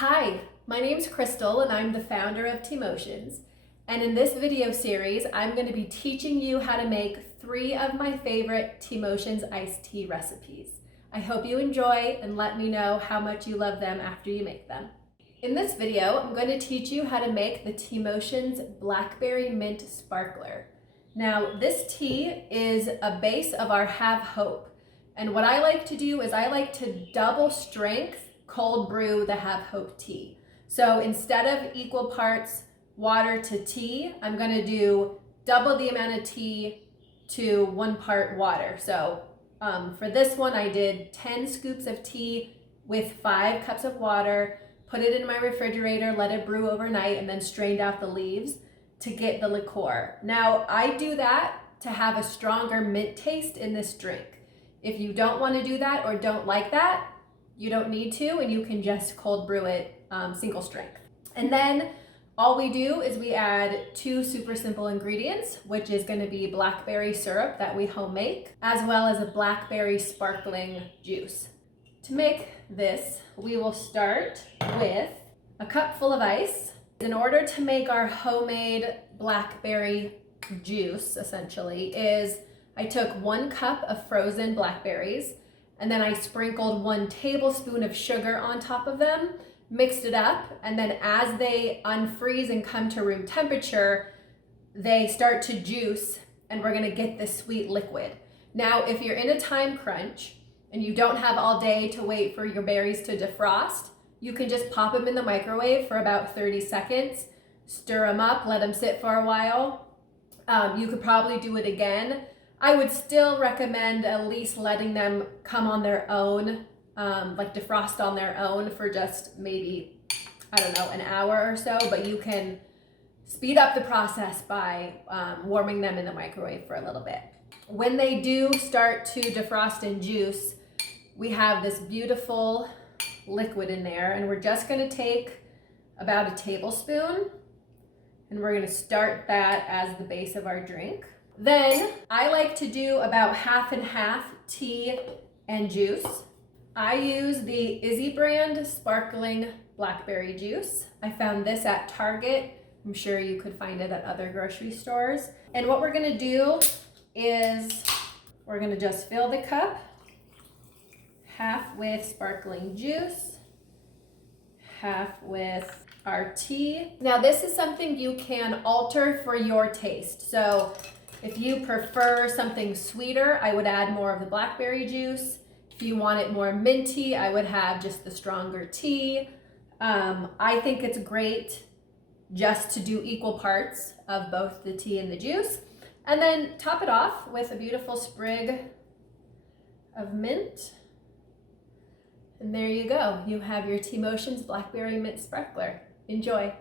Hi, my name's Crystal and I'm the founder of Teamotions. And in this video series, I'm going to be teaching you how to make 3 of my favorite Teamotions iced tea recipes. I hope you enjoy and let me know how much you love them after you make them. In this video, I'm going to teach you how to make the Teamotions Blackberry Mint Sparkler. Now, this tea is a base of our Have Hope. And what I like to do is I like to double strength cold brew the Have Hope tea. So instead of equal parts water to tea, I'm gonna do double the amount of tea to 1 part water. So for this one, I did 10 scoops of tea with 5 cups of water, put it in my refrigerator, let it brew overnight, and then strained out the leaves to get the liqueur. Now, I do that to have a stronger mint taste in this drink. If you don't want to do that or don't like that, you don't need to, and you can just cold brew it single strength. And then all we do is we add 2 super simple ingredients, which is going to be blackberry syrup that we home make, as well as a blackberry sparkling juice. To make this, we will start with a cup full of ice. In order to make our homemade blackberry juice, essentially, I took 1 cup of frozen blackberries, and then I sprinkled 1 tablespoon of sugar on top of them, mixed it up, and then as they unfreeze and come to room temperature, they start to juice, and we're gonna get this sweet liquid. Now, if you're in a time crunch and you don't have all day to wait for your berries to defrost, you can just pop them in the microwave for about 30 seconds, stir them up, let them sit for a while. You could probably do it again. I would still recommend at least letting them come on their own, like defrost on their own for just maybe, I don't know, an hour or so, but you can speed up the process by warming them in the microwave for a little bit. When they do start to defrost and juice, we have this beautiful liquid in there, and we're just gonna take about a tablespoon, and we're gonna start that as the base of our drink. Then I like to do about half and half tea and juice. I use the Izze brand sparkling blackberry juice. I found this at Target. I'm sure you could find it at other grocery stores. And what we're gonna do is we're gonna just fill the cup half with sparkling juice, half with our tea. Now this is something you can alter for your taste. So if you prefer something sweeter, I would add more of the blackberry juice. If you want it more minty, I would have just the stronger tea. I think it's great just to do equal parts of both the tea and the juice. And then top it off with a beautiful sprig of mint. And there you go. You have your Teamotions Blackberry Mint Sparkler. Enjoy.